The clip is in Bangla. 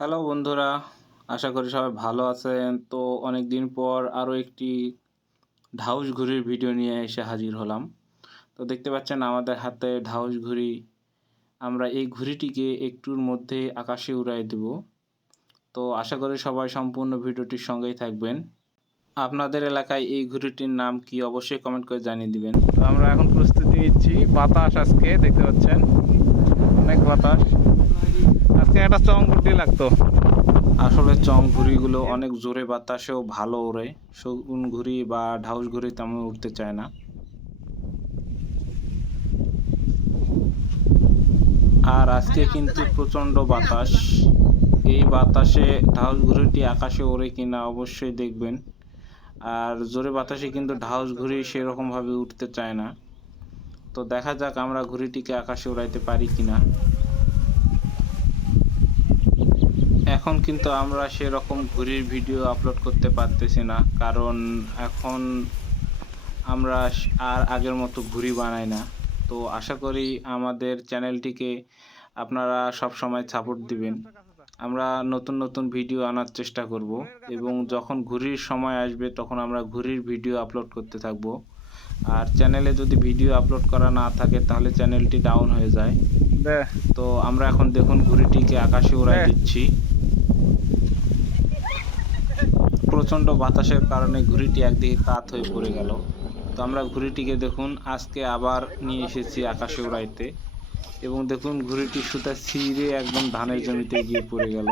হ্যালো বন্ধুরা, আশা করি সবাই ভালো আছেন। তো অনেক দিন পর আরও একটি ঢাউস ঘুড়ির ভিডিও নিয়ে এসে হাজির হলাম। তো দেখতে পাচ্ছেন আমাদের হাতে ঢাউস ঘুড়ি। আমরা এই ঘুড়িটিকে একটুর মধ্যে আকাশে উড়াই দেব। তো আশা করি সবাই সম্পূর্ণ ভিডিওটির সঙ্গেই থাকবেন। আপনাদের এলাকায় এই ঘুড়িটির নাম কি অবশ্যই কমেন্ট করে জানিয়ে দিবেন। তো আমরা এখন প্রস্তুতি নিচ্ছি, বাতাস আজকে, দেখতে পাচ্ছেন। একটা চং ঘুরতে লাগতো। আসলে চং ঘুড়িগুলো অনেক জোরে বাতাসেও ভালো ওড়ে। শগুন ঘুড়ি বা ঢাউস ঘুড়ি তেমন উঠতে চায় না। আর আজকে কিন্তু প্রচণ্ড বাতাস। এই বাতাসে ঢাউস ঘুড়িটি আকাশে ওড়ে কিনা অবশ্যই দেখবেন। আর জোরে বাতাসে কিন্তু ঢাউস ঘুড়ি সেরকমভাবে উঠতে চায় না। তো দেখা যাক আমরা ঘুড়িটিকে আকাশে উড়াইতে পারি কিনা। এখন কিন্তু আমরা সেরকম ঘুড়ির ভিডিও আপলোড করতে পারতেছি না। কারণ এখন আমরা আর আগের মতো ঘুড়ি বানাই না। তো আশা করি আমাদের চ্যানেলটিকে আপনারা সব সময় সাপোর্ট দিবেন। আমরা নতুন নতুন ভিডিও আনার চেষ্টা করব এবং যখন ঘুড়ির সময় আসবে তখন আমরা ঘুড়ির ভিডিও আপলোড করতে থাকব। আর চ্যানেলে যদি ভিডিও আপলোড করা না থাকে তাহলে চ্যানেলটি ডাউন হয়ে যায়। তো আমরা এখন দেখুন ঘুড়িটিকে আকাশে উড়াই। দিচ্ছি। প্রচণ্ড বাতাসের কারণে ঘুড়িটি একদিকে কাত হয়ে পড়ে গেল। তো আমরা ঘুড়িটিকে দেখুন, আজকে আবার নিয়ে এসেছি আকাশে উড়াইতে। এবং দেখুন, ঘুড়িটি সুতা ছিঁড়ে একদম ধানের জমিতে গিয়ে পড়ে গেল।